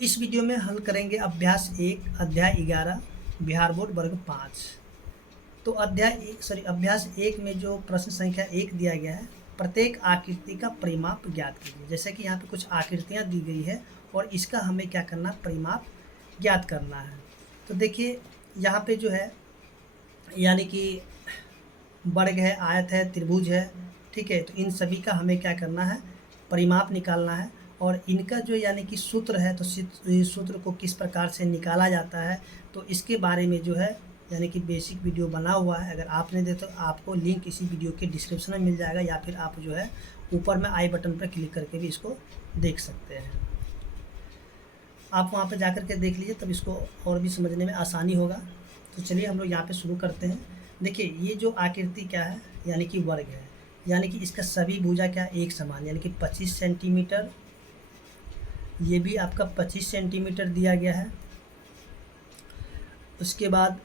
इस वीडियो में हल करेंगे अभ्यास 1 अध्याय 11 बिहार बोर्ड वर्ग 5। तो अभ्यास 1 में जो प्रश्न संख्या 1 दिया गया है, प्रत्येक आकृति का परिमाप ज्ञात कीजिए। जैसे कि यहाँ पे कुछ आकृतियाँ दी गई है और इसका हमें क्या करना, परिमाप ज्ञात करना है। तो देखिए यहाँ पे जो है यानी कि वर्ग है, आयत है, त्रिभुज है, ठीक है। तो इन सभी का हमें क्या करना है, परिमाप निकालना है। और इनका जो यानी कि सूत्र है, तो इस सूत्र को किस प्रकार से निकाला जाता है, तो इसके बारे में जो है यानी कि बेसिक वीडियो बना हुआ है। अगर आपने दे तो आपको लिंक इसी वीडियो के डिस्क्रिप्शन में मिल जाएगा, या फिर आप जो है ऊपर में आई बटन पर क्लिक करके भी इसको देख सकते हैं। आप वहाँ पर जा कर के देख लीजिए, तब इसको और भी समझने में आसानी होगा। तो चलिए हम लोग यहाँ पे शुरू करते हैं। देखिए ये जो आकृति क्या है, यानी कि वर्ग है, यानी कि इसका सभी भुजा क्या एक समान, यानी कि 25 सेंटीमीटर। ये भी आपका 25 सेंटीमीटर दिया गया है। उसके बाद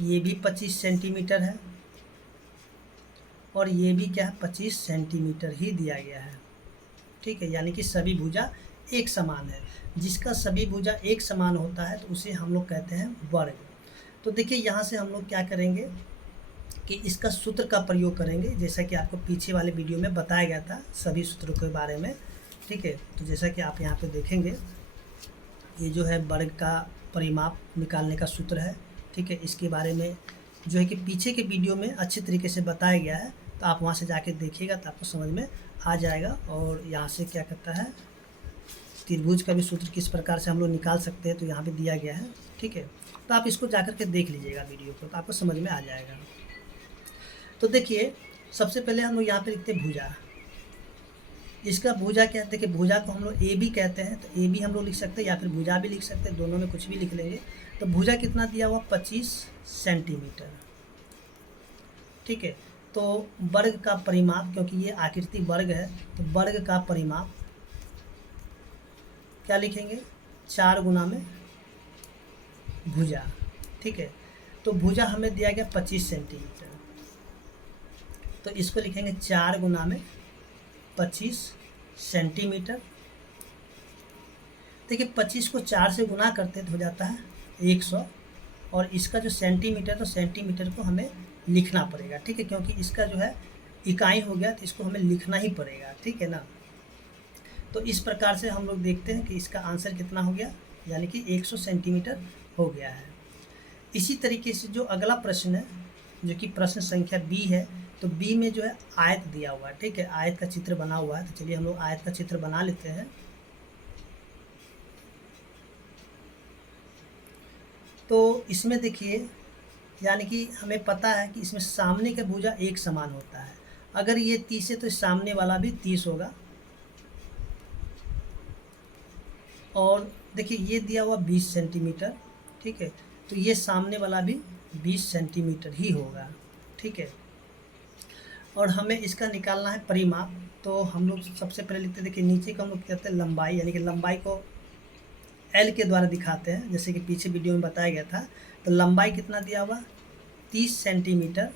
ये भी 25 सेंटीमीटर है, और ये भी क्या है, 25 सेंटीमीटर ही दिया गया है, ठीक है। यानी कि सभी भुजा एक समान है। जिसका सभी भुजा एक समान होता है तो उसे हम लोग कहते हैं वर्ग। तो देखिए यहाँ से हम लोग क्या करेंगे कि इसका सूत्र का प्रयोग करेंगे, जैसा कि आपको पीछे वाले वीडियो में बताया गया था सभी सूत्रों के बारे में, ठीक है। तो जैसा कि आप यहाँ पे देखेंगे, ये जो है वर्ग का परिमाप निकालने का सूत्र है, ठीक है। इसके बारे में जो है कि पीछे के वीडियो में अच्छे तरीके से बताया गया है, तो आप वहाँ से जाके देखिएगा तो आपको समझ में आ जाएगा। और यहाँ से क्या करता है, त्रिभुज का भी सूत्र किस प्रकार से हम लोग निकाल सकते हैं, तो यहाँ पे दिया गया है, ठीक है। तो आप इसको जाकर के देख लीजिएगा वीडियो को, तो आपको समझ में आ जाएगा। तो देखिए सबसे पहले हम लोग यहाँ पे लिखते हैं भुजा। इसका भुजा क्या है, देखिए भुजा को हम लोग ए भी कहते हैं, तो ए भी हम लोग लिख सकते हैं या फिर भुजा भी लिख सकते हैं, दोनों में कुछ भी लिख लेंगे। तो भुजा कितना दिया हुआ, 25 सेंटीमीटर, ठीक है। तो वर्ग का परिमाप, क्योंकि ये आकृति वर्ग है, तो वर्ग का परिमाप क्या लिखेंगे, 4 गुना में भुजा, ठीक है। तो भुजा हमें दिया गया 25 सेंटीमीटर, तो इसको लिखेंगे 4 गुना में 25 सेंटीमीटर। देखिए 25 को 4 से गुना करते तो हो जाता है 100, और इसका जो सेंटीमीटर, तो सेंटीमीटर को हमें लिखना पड़ेगा, ठीक है, क्योंकि इसका जो है इकाई हो गया, तो इसको हमें लिखना ही पड़ेगा, ठीक है ना। तो इस प्रकार से हम लोग देखते हैं कि इसका आंसर कितना हो गया, यानी कि 100 सेंटीमीटर हो गया है। इसी तरीके से जो अगला प्रश्न है, जो कि प्रश्न संख्या बी है, तो बी में जो है आयत दिया हुआ है, ठीक है, आयत का चित्र बना हुआ है। तो चलिए हम लोग आयत का चित्र बना लेते हैं। तो इसमें देखिए यानी कि हमें पता है कि इसमें सामने का भुजा एक समान होता है। अगर ये 30 है तो सामने वाला भी 30 होगा। और देखिए ये दिया हुआ 20 सेंटीमीटर, ठीक है, तो ये सामने वाला भी 20 सेंटीमीटर ही होगा, ठीक है। और हमें इसका निकालना है परिमाप। तो हम लोग सबसे पहले लिखते हैं, देखिए नीचे का हम लोग कहते हैं लंबाई, यानी कि लंबाई को एल के द्वारा दिखाते हैं, जैसे कि पीछे वीडियो में बताया गया था। तो लंबाई कितना दिया हुआ, 30 सेंटीमीटर।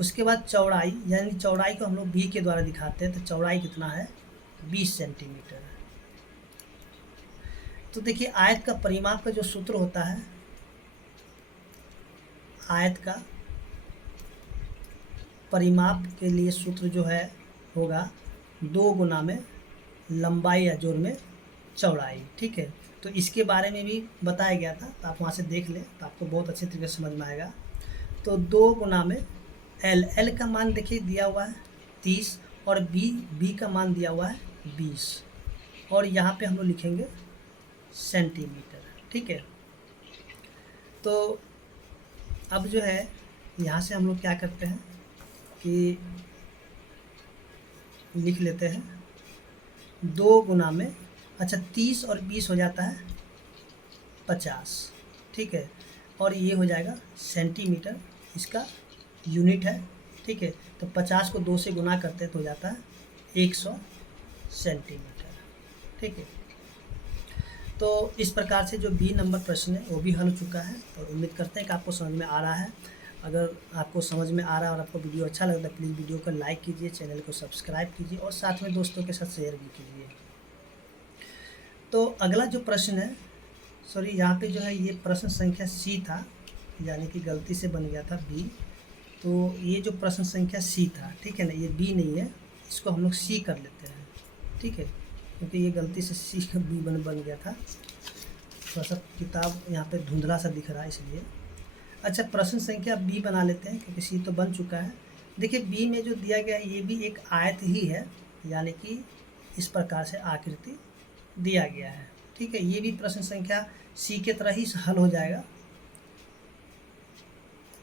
उसके बाद चौड़ाई, यानी चौड़ाई को हम लोग बी के द्वारा दिखाते हैं, तो चौड़ाई कितना है, 20 सेंटीमीटर। तो देखिए आयत का परिमाप का जो सूत्र होता है, आयत का परिमाप के लिए सूत्र जो है होगा 2 गुना में लंबाई या जोड़ में चौड़ाई, ठीक है। तो इसके बारे में भी बताया गया था, तो आप वहाँ से देख लें तो आपको बहुत अच्छे तरीके से समझ में आएगा। तो 2 गुना में एल का मान देखिए दिया हुआ है 30, और बी का मान दिया हुआ है 20, और यहाँ पे हम लोग लिखेंगे सेंटीमीटर, ठीक है। तो अब जो है यहाँ से हम लोग क्या करते हैं कि लिख लेते हैं 2 गुना में, अच्छा 30 और 20 हो जाता है 50, ठीक है, और ये हो जाएगा सेंटीमीटर, इसका यूनिट है, ठीक है। तो 50 को 2 से गुना करते हैं तो हो जाता है 100 सेंटीमीटर, ठीक है। तो इस प्रकार से जो बी नंबर प्रश्न है वो भी हल हो चुका है, और उम्मीद करते हैं कि आपको समझ में आ रहा है। अगर आपको समझ में आ रहा है और आपको वीडियो अच्छा लगता है, प्लीज़ वीडियो को लाइक कीजिए, चैनल को सब्सक्राइब कीजिए, और साथ में दोस्तों के साथ शेयर भी कीजिए। तो अगला जो प्रश्न है, सॉरी यहाँ पे जो है ये प्रश्न संख्या सी था, यानी कि गलती से बन गया था बी। तो ये जो प्रश्न संख्या सी था, ठीक है ना, ये बी नहीं है, इसको हम लोग सी कर लेते हैं, ठीक है, क्योंकि ये गलती से सी का बी बन गया था। थोड़ा सा किताब यहाँ पे धुंधला सा दिख रहा है इसलिए। अच्छा, प्रश्न संख्या बी बना लेते हैं क्योंकि सी तो बन चुका है। देखिए बी में जो दिया गया है ये भी एक आयत ही है, यानी कि इस प्रकार से आकृति दिया गया है, ठीक है। ये भी प्रश्न संख्या सी के तरह ही हल हो जाएगा।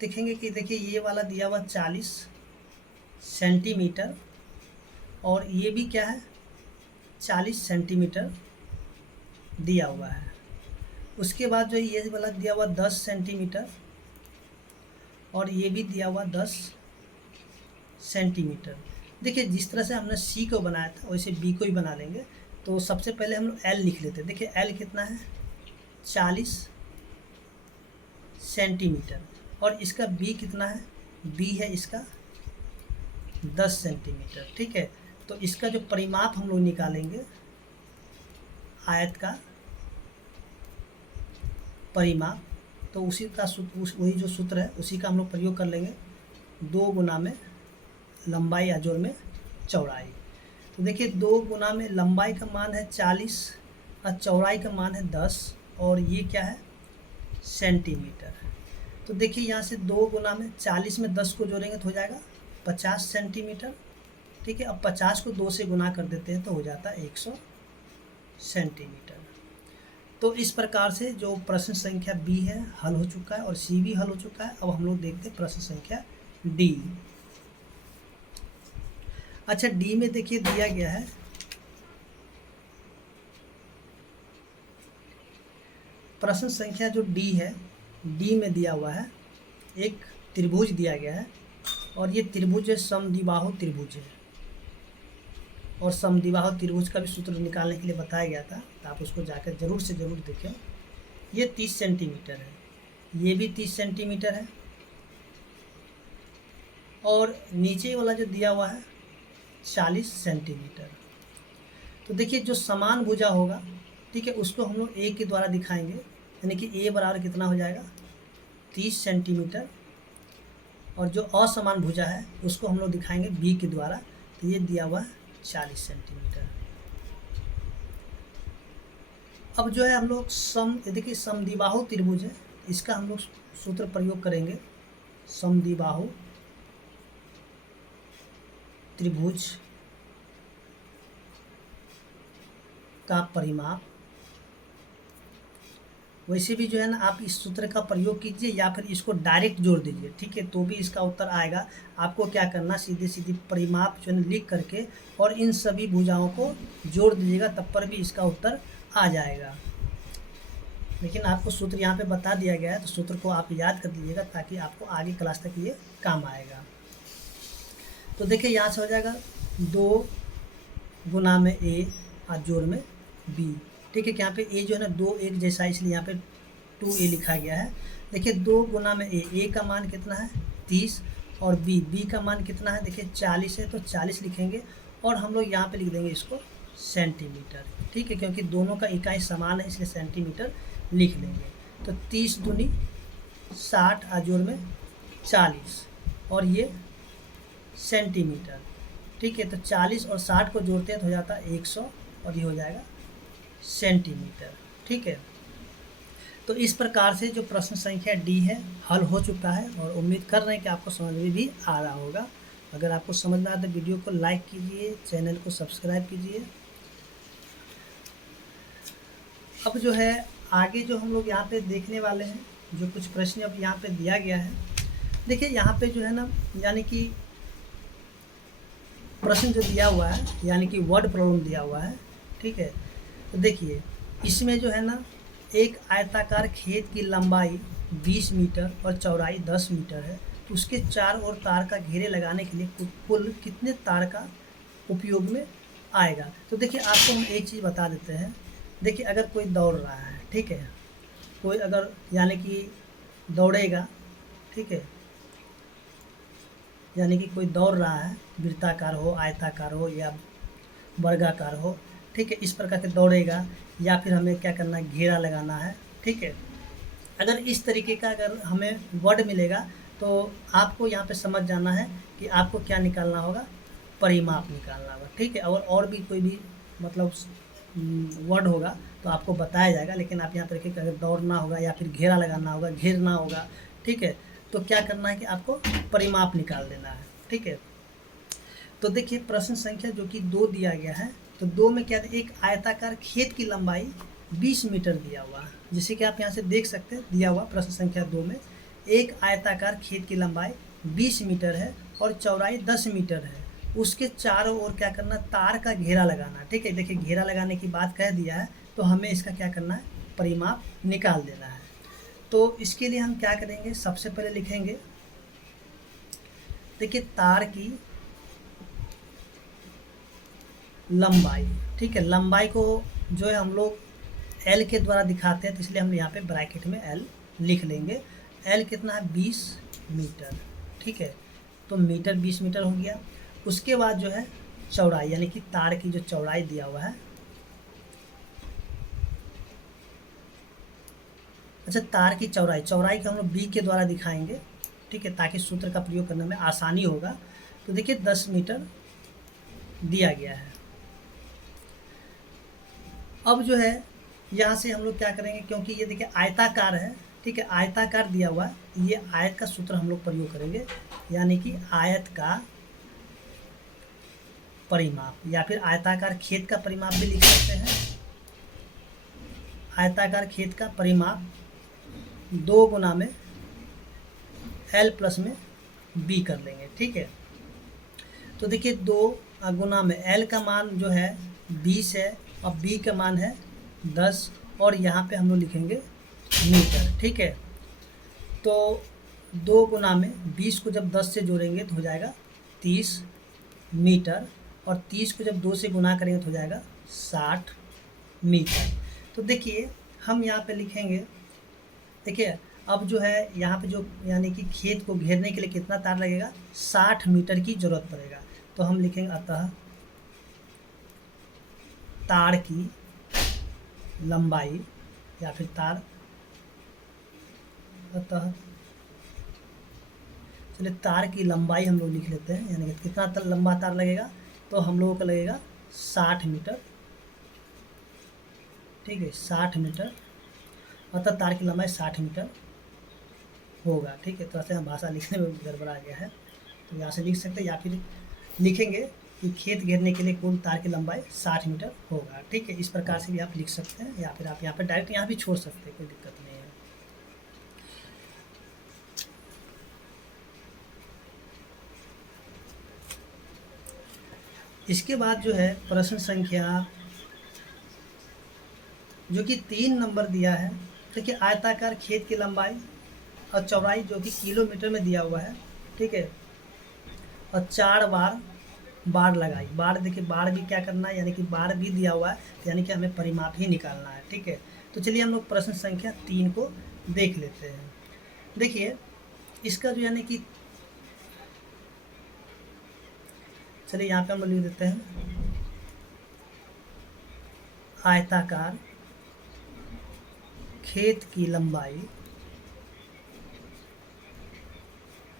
देखेंगे कि देखिए ये वाला दिया हुआ 40 सेंटीमीटर और ये भी क्या है 40 सेंटीमीटर दिया हुआ है। उसके बाद जो ये वाला दिया हुआ 10 सेंटीमीटर और ये भी दिया हुआ 10 सेंटीमीटर। देखिए जिस तरह से हमने सी को बनाया था वैसे बी को ही बना लेंगे। तो सबसे पहले हम लोग एल लिख लेते हैं। देखिए एल कितना है 40 सेंटीमीटर और इसका बी कितना है, बी है इसका 10 सेंटीमीटर, ठीक है। तो इसका जो परिमाप हम लोग निकालेंगे, आयत का परिमाप, तो उसी का वही जो सूत्र है उसी का हम लोग प्रयोग कर लेंगे, 2 गुना में लंबाई या जोड़ में चौड़ाई। तो देखिए 2 गुना में लंबाई का मान है 40 और चौड़ाई का मान है 10 और ये क्या है सेंटीमीटर। तो देखिए यहाँ से 2 गुना में 40 में 10 को जोड़ेंगे तो हो जाएगा 50 सेंटीमीटर, ठीक है। अब 50 को 2 से गुना कर देते हैं तो हो जाता है 100 सेंटीमीटर। तो इस प्रकार से जो प्रश्न संख्या बी है हल हो चुका है और सी भी हल हो चुका है। अब हम लोग देखते हैं प्रश्न संख्या डी। अच्छा, डी में देखिए दिया गया है प्रश्न संख्या जो डी है, डी में दिया हुआ है एक त्रिभुज दिया गया है और ये त्रिभुज है समद्विबाहु त्रिभुज है और समद्विबाहु त्रिभुज का भी सूत्र निकालने के लिए बताया गया था, तो आप उसको जाकर ज़रूर से ज़रूर देखें। ये 30 सेंटीमीटर है, ये भी 30 सेंटीमीटर है और नीचे वाला जो दिया हुआ है 40 सेंटीमीटर। तो देखिए जो समान भुजा होगा, ठीक है, उसको हम लोग ए के द्वारा दिखाएंगे, यानी कि ए बराबर कितना हो जाएगा 30 सेंटीमीटर और जो असमान भुजा है उसको हम लोग दिखाएंगे बी के द्वारा। तो ये दिया हुआ है 40 सेंटीमीटर। अब जो है हम लोग देखिए समद्विबाहु त्रिभुज है, इसका हम लोग सूत्र प्रयोग करेंगे, समद्विबाहु त्रिभुज का परिमाप। वैसे भी जो है ना आप इस सूत्र का प्रयोग कीजिए या फिर इसको डायरेक्ट जोड़ दीजिए, ठीक है, तो भी इसका उत्तर आएगा। आपको क्या करना, सीधे सीधे परिमाप जो है लिख करके और इन सभी भुजाओं को जोड़ दीजिएगा, तब पर भी इसका उत्तर आ जाएगा। लेकिन आपको सूत्र यहाँ पे बता दिया गया है, तो सूत्र को आप याद कर लीजिएगा ताकि आपको आगे क्लास तक ये काम आएगा। तो देखिए यहाँ से हो जाएगा 2 गुना में ए और जोड़ में बी, ठीक है। यहाँ पे ए जो है ना 2 एक जैसा, इसलिए यहाँ पे 2a लिखा गया है। देखिए 2 गुना में ए का मान कितना है 30 और बी का मान कितना है, देखिए 40 है, तो 40 लिखेंगे और हम लोग यहाँ पे लिख देंगे इसको सेंटीमीटर, ठीक है, क्योंकि दोनों का इकाई समान है इसलिए सेंटीमीटर लिख लेंगे। तो 30 दूनी 60 और जोड़ में 40 और ये सेंटीमीटर, ठीक है। तो 40 और 60 को जोड़ते हैं तो हो जाता है 100 और ये हो जाएगा सेंटीमीटर, ठीक है। तो इस प्रकार से जो प्रश्न संख्या डी है हल हो चुका है और उम्मीद कर रहे हैं कि आपको समझ में भी आ रहा होगा। अगर आपको समझ में आया तो वीडियो को लाइक कीजिए, चैनल को सब्सक्राइब कीजिए। अब जो है आगे जो हम लोग यहाँ पे देखने वाले हैं, जो कुछ प्रश्न अब यहाँ पे दिया गया है, देखिए यहाँ पे जो है ना, यानी कि प्रश्न जो दिया हुआ है यानी कि वर्ड प्रॉब्लम दिया हुआ है, ठीक है। तो देखिए इसमें जो है ना एक आयताकार खेत की लंबाई 20 मीटर और चौड़ाई 10 मीटर है, तो उसके चारों ओर तार का घेरे लगाने के लिए कुल कितने तार का उपयोग में आएगा। तो देखिए आपको हम एक चीज़ बता देते हैं। देखिए अगर कोई दौड़ रहा है, ठीक है, कोई अगर यानी कि दौड़ेगा, ठीक है, यानी कि कोई दौड़ रहा है, वृत्ताकार हो, आयताकार हो या वर्गाकार हो, ठीक है, इस प्रकार के दौड़ेगा या फिर हमें क्या करना है, घेरा लगाना है, ठीक है। अगर इस तरीके का अगर हमें वर्ड मिलेगा तो आपको यहाँ पे समझ जाना है कि आपको क्या निकालना होगा, परिमाप निकालना होगा, ठीक है। और भी कोई भी मतलब वर्ड होगा तो आपको बताया जाएगा, लेकिन आप यहाँ पर देखिए अगर दौड़ना होगा या फिर घेरा लगाना होगा, घेरना होगा, ठीक है। तो क्या करना है कि आपको परिमाप निकाल देना है, ठीक है। तो देखिए प्रश्न संख्या जो कि 2 दिया गया है, तो 2 में क्या है, एक आयताकार खेत की लंबाई 20 मीटर दिया हुआ है, जिसे कि आप यहाँ से देख सकते हैं दिया हुआ प्रश्न संख्या 2 में एक आयताकार खेत की लंबाई 20 मीटर है और चौड़ाई 10 मीटर है, उसके चारों ओर क्या करना, तार का घेरा लगाना, ठीक है। देखिए घेरा लगाने की बात कह दिया है तो हमें इसका क्या करना है, परिमाप निकाल देना है। तो इसके लिए हम क्या करेंगे, सबसे पहले लिखेंगे, देखिए तार की लंबाई, ठीक है। लंबाई को जो है हम लोग एल के द्वारा दिखाते हैं, तो इसलिए हम यहाँ पे ब्रैकेट में एल लिख लेंगे। एल कितना है, 20 मीटर, ठीक है। तो मीटर 20 मीटर हो गया। उसके बाद जो है चौड़ाई, यानी कि तार की जो चौड़ाई दिया हुआ है, अच्छा तार की चौड़ाई को हम लोग बी के द्वारा दिखाएंगे, ठीक है, ताकि सूत्र का प्रयोग करने में आसानी होगा। तो देखिए 10 मीटर दिया गया है। अब जो है यहाँ से हम लोग क्या करेंगे, क्योंकि ये देखिए आयताकार है, ठीक है, आयताकार दिया हुआ है, ये आयत का सूत्र हम लोग प्रयोग करेंगे, यानी कि आयत का परिमाप, या फिर आयताकार खेत का परिमाप भी लिख सकते हैं। आयताकार खेत का परिमाप 2 गुना में एल प्लस में बी कर लेंगे, ठीक है। तो देखिए 2 गुना में एल का मान जो है 20 है और बी का मान है 10, और यहाँ पे हम लोग लिखेंगे मीटर, ठीक है। तो 2 गुना में 20 को जब 10 से जोड़ेंगे तो हो जाएगा 30 मीटर, और 30 को जब 2 से गुना करेंगे तो हो जाएगा 60 मीटर। तो देखिए हम यहाँ पे लिखेंगे, देखिए अब जो है यहाँ पे जो यानी कि खेत को घेरने के लिए कितना तार लगेगा, 60 मीटर की ज़रूरत पड़ेगा। तो हम लिखेंगे अतः तार की लंबाई, या फिर तार, अतः चलिए तार की लंबाई हम लोग लिख लेते हैं, यानी कि कितना लंबा तार लगेगा, तो हम लोगों का लगेगा 60 मीटर, ठीक है, 60 मीटर, अतः तार की लंबाई 60 मीटर होगा, ठीक है। थोड़ा सा भाषा लिखने में गड़बड़ा गया है, तो यहाँ से लिख सकते हैं, या फिर लिखेंगे कि खेत घेरने के लिए कुल तार की लंबाई 60 मीटर होगा, ठीक है। इस प्रकार से भी आप लिख सकते हैं, या फिर आप यहाँ पर डायरेक्ट यहाँ भी छोड़ सकते हैं, कोई दिक्कत नहीं है। इसके बाद जो है प्रश्न संख्या जो कि 3 नंबर दिया है, देखिए आयताकार खेत की लंबाई और चौड़ाई जो कि किलोमीटर में दिया हुआ है, ठीक है, और 4 बार बार लगाई, बार देखिए बार भी क्या करना है, यानी कि बार भी दिया हुआ है, यानी कि हमें परिमाप ही निकालना है, ठीक है। तो चलिए हम लोग प्रश्न संख्या 3 को देख लेते हैं। देखिए इसका जो यानी कि, चलिए यहाँ पे हम लिख देते हैं आयताकार खेत की लंबाई,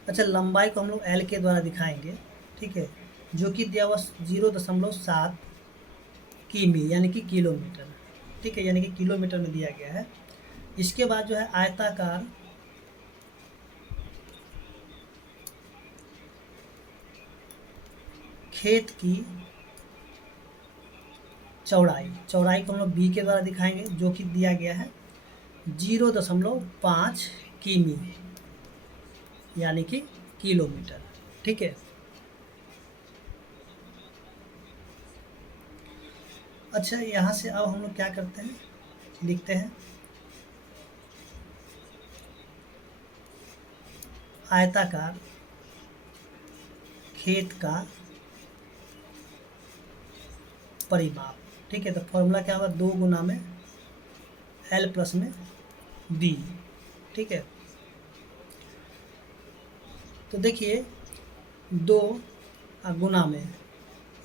अच्छा लंबाई को हम लोग एल के द्वारा दिखाएंगे, ठीक है, जो कि दिया हुआ 0.7 किमी, यानी कि किलोमीटर, ठीक है, यानी कि किलोमीटर में दिया गया है। इसके बाद जो है आयताकार खेत की चौड़ाई को हम लोग बी के द्वारा दिखाएंगे, जो कि दिया गया है 0.5 किमी, यानी कि किलोमीटर, ठीक है। अच्छा यहाँ से अब हम लोग क्या करते हैं, लिखते हैं आयताकार खेत का परिमाप, ठीक है। तो फॉर्मूला क्या होगा, 2 गुना में एल प्लस में बी, ठीक है। तो देखिए 2 गुना में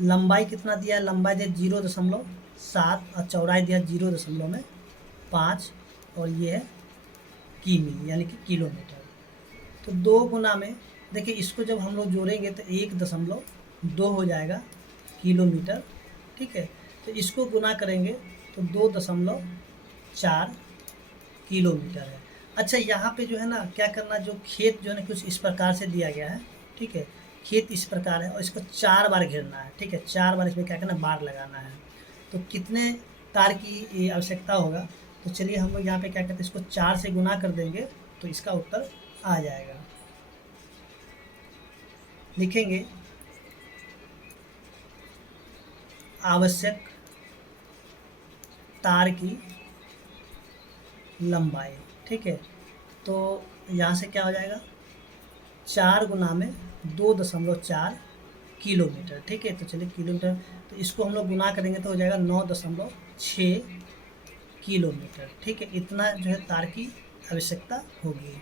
लंबाई कितना दिया है, लंबाई दे 7 और चौड़ाई दिया 0.5 और ये है किमी यानी कि किलोमीटर। तो 2 गुना में देखिए इसको जब हम लोग जोड़ेंगे तो 1.2 हो जाएगा किलोमीटर, ठीक है। तो इसको गुना करेंगे तो 2.4 किलोमीटर है। अच्छा यहाँ पे जो है ना क्या करना, जो खेत जो है ना कुछ इस प्रकार से दिया गया है, ठीक है। खेत इस प्रकार है और इसको 4 बार घेरना है, ठीक है। 4 बार इसमें क्या करना, बार लगाना है। तो कितने तार की आवश्यकता होगा, तो चलिए हम लोग यहाँ पे क्या करते हैं, इसको 4 से गुना कर देंगे तो इसका उत्तर आ जाएगा। लिखेंगे आवश्यक तार की लंबाई, ठीक है। तो यहाँ से क्या हो जाएगा, 4 गुना में 2.4 किलोमीटर, ठीक है। तो चलिए किलोमीटर, तो इसको हम लोग गुना करेंगे तो हो जाएगा 9.6 किलोमीटर, ठीक है। इतना जो है तार की आवश्यकता होगी।